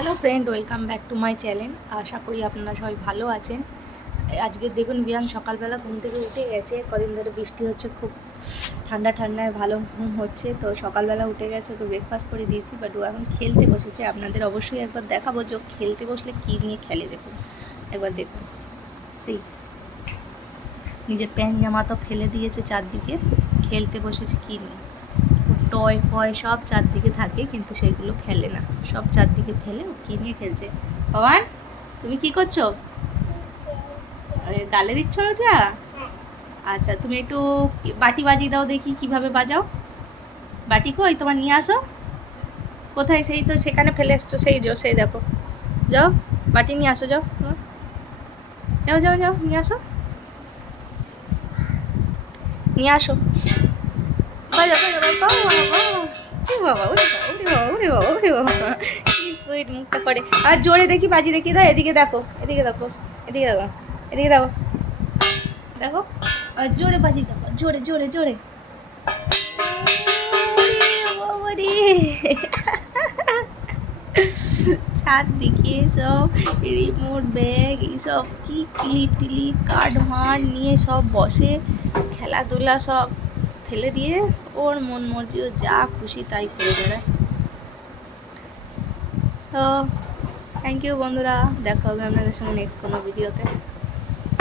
Hello friend welcome back to my channel আশা করি আপনারা সবাই ভালো আছেন। আজকে দেখুন বিয়ান সকালবেলা ঘুম থেকে উঠে গেছে। কদিন ধরে বৃষ্টি হচ্ছে, খুব ঠান্ডা ঠান্ডায় ভালো ঘুম হচ্ছে। তো সকালবেলা উঠে গেছে, ওকে ব্রেকফাস্ট করে দিয়েছি। বাট ও এখন খেলতে বসেছে। আপনাদের অবশ্যই একবার দেখাবো যে খেলতে বসলে কী নিয়ে খেলে দেখুন। একবার দেখুন। সি নিজের প্যান্ট জামা তো ফেলে দিয়েছে চারদিকে। খেলতে বসেছে কী নিয়ে? টয়, ফয় সব চারদিকে থাকে কিন্তু সেগুলো খেলে না। সব চারদিকে ফেলে কী নিয়ে খেলছে? ভবান তুমি কি করছ? গালে দিচ্ছ ওটা? আচ্ছা তুমি একটু বাটি বাজিয়ে দাও দেখি কীভাবে বাজাও। বাটি কই? তোমার নিয়ে আসো। কোথায়? সেই তো সেখানে ফেলে এসছো, সেই যো সেই দেখো। যাও, বাটি নিয়ে আসো, যাও। যাও যাও যাও, নিয়ে আসো। নিয়ে আসো। বাজা বাবা ওরে বাবা বাবা ওরে বাবা ওরে বাবা সুইট মুখটা করে আর জোরে দেখি বাজি দেখি দাও এদিকে দেখো এদিকে দেখো এদিকে দেখো এদিকে দেখো দেখো আর জোরে বাজি দেখো জোরে জোরে জোরে রে। চারদিকে সব রিমোট ব্যাগ এইসব কি ক্লিপ টিলিপ কার্ড মার নিয়ে সব বসে খেলাধুলা সব ফেলে দিয়ে ওর মন মর্জি ও যা খুশি তাই করে বেড়ায়। তো থ্যাংক ইউ বন্ধুরা, দেখা হবে আপনাদের সঙ্গে নেক্সট কোনো ভিডিওতে